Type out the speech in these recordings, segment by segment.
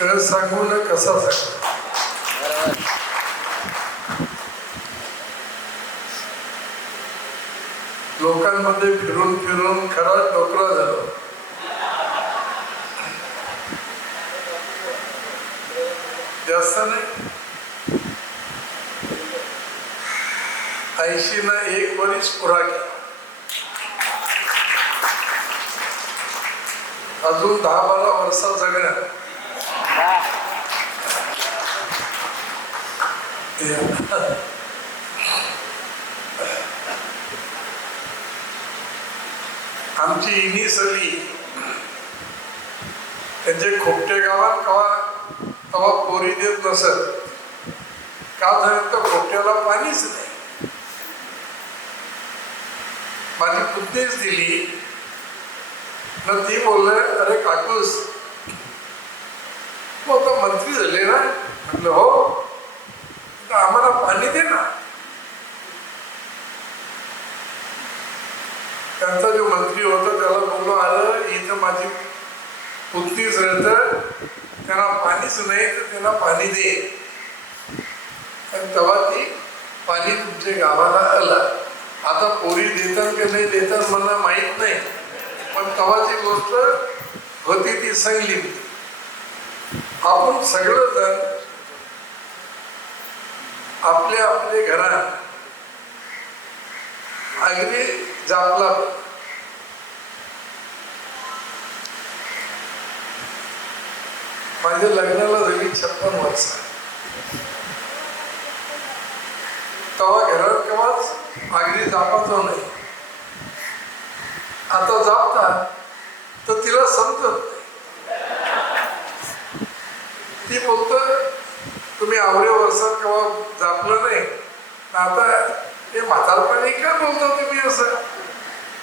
कस सांगू ना कसा सांगू. लोकांमध्ये फिरून फिरून खरा डोकरा झालो. जास्त नाही, 80 ना 1 वर्ष पुरा केला. अजून 10-12 वर्षा जगण्या. आमची इनी सली त्यांचे खोपटे गावात कवा पोरी देत नसत. का झालं तर खोपट्याला पाणीच नाही. माझी पुतणीच दिली ना. ती बोलले अरे काकूस तू आता मंत्री झाले ना. म्हटलं हो, तर आम्हाला पाणी दे ना. त्यांचा जो मंत्री होता त्याला बोललो अरे इथं माझी पुतणीच राहत, त्यांना पाणीच नाही तर त्यांना पाणी दे. आणि तेव्हा ती पाणी तुमच्या गावाला आलं. आता पोरी देतात की नाही देतात मला माहीत नाही, पण तेव्हाची गोष्ट होती ती सांगली. आपण सगळेजण आपल्या आपल्या घरात अगदी जापला. माझ्या लग्नाला झाली 56 वर्ष. तेव्हा घरात केव्हाच अगदी जापाचं नाही. आता जापता तर तिला समजत नाही. ती बोलत तुम्ही आवडे वर्षात केव्हा जापलं नाही, आता हे म्हातारपणी का बोलता तुम्ही असं.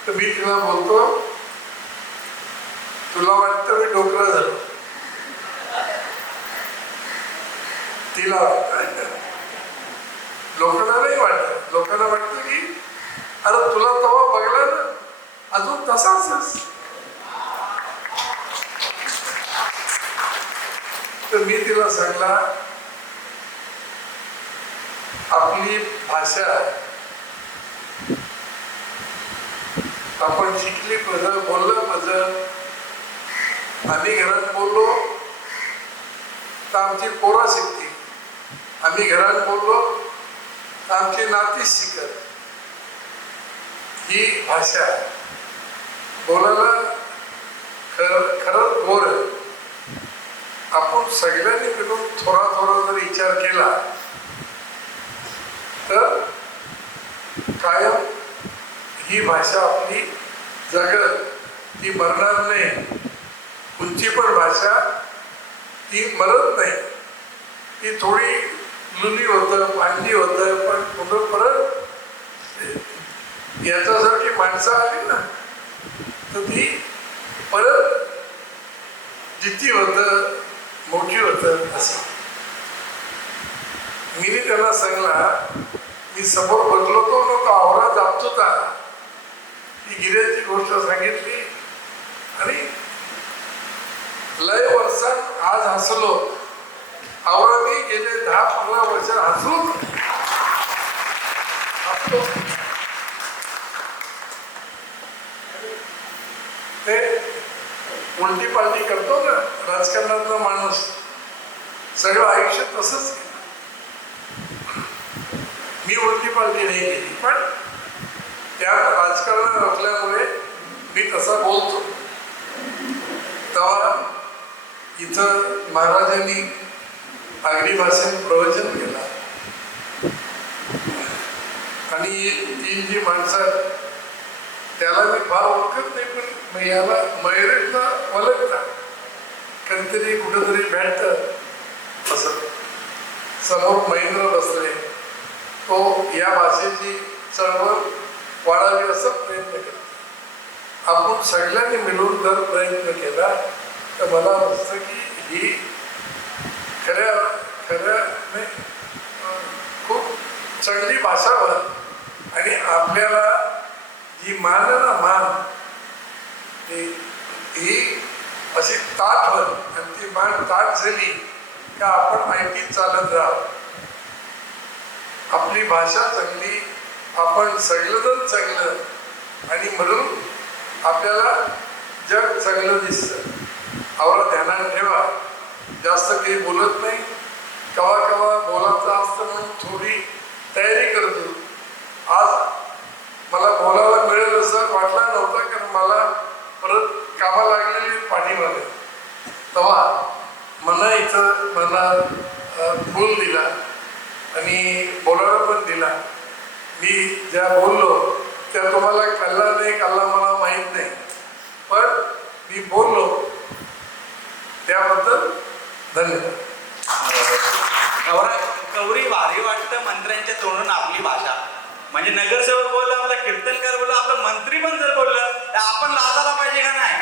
तर मी तिला बोलतो तुला वाटतं मी डोकरा झालो. तिला लोकांना नाही वाटत. लोकांना वाटतं की अरे तुला तेव्हा बघला ना अजून तसाच. तर मी तिला सांगला आपली भाषा आपण शिकली पाहिजे, बोललं पाहिजे. आम्ही घरात बोललो तर आमची पोरा शिकते. आम्ही घरात बोललो तर आमची नाती शिकत. ही भाषा बोलायला खरंच गोर आहे. आपण सगळ्यांनी मिळून थोडा थोडा जर विचार केला तर कायम ही भाषा आपली जगत. ती मरणार नाही. कोणची पण भाषा ती मरत नाही. ती थोडी लुनी होतं, पांढरी होतं, पण पुन्हा परत याच्यासारखी माणसं आली ना तर ती परत जिती होतं मोठी होतं. असं मी त्याला सांगला. मी समोर बदलो तो नव्हता, आवरा जापत होता. ती गिऱ्याची गोष्ट सांगितली आणि लय वर्षात आज हसलो. आवरा मी गेले 10-15 वर्ष हसलो. ते उलटी पालटी करतो ना राजकारणातला माणूस. सगळं आयुष्य तसंच. मी उलटी पालटी नाही केली, पण त्या राजकारणात असल्यामुळे मी तसा बोलतो. तेव्हा इथं महाराजांनी आगरी भाषेत प्रवचन केला आणि 3 जी माणसं त्याला मी फार ओळखत नाही, पण याला मयुरेशला ओळखता. कधीतरी कुठेतरी भेटत. असं समोर महेंद्र बसले. तो या भाषेची चळवळ वाढावी असा प्रयत्न केला. आपण सगळ्यांनी मिळून जर प्रयत्न केला तर मला वाटतं की ही खऱ्या खूप चांगली भाषा होईल. आणि आपल्याला जी मान आहे ना, मान ही अशी ताट होत आणि ती मान ताट झाली का आपण ऐकीत चालत राहू. आपली भाषा चांगली, आपण सगळं चांगलं, आणि म्हणून आपल्याला जग चांगलं दिसतं. आवडा ध्यानात ठेवा, जास्त काही बोलत नाही. कवा कवा बोलायचं असतं म्हणून थोडी तयारी करतो. आज मला बोलायला मिळेल असं वाटलं नव्हतं, कारण मला परत कामाला लागलेली पाठीमागे. तेव्हा मला बोल दिला आणि बोलायला पण दिला. मी ज्या बोललो त्या तुम्हाला कळला नाही कळला मला माहीत नाही, पण मी बोललो त्याबद्दल धन्यवाद. कवरी भारी वाटतं मंत्र्यांच्या तोंडून आपली भाषा. म्हणजे नगरसेवक बोलला, आपला कीर्तनकार बोलला, आपला मंत्री पण जर बोललं तर आपण लाजायला पाहिजे का नाही?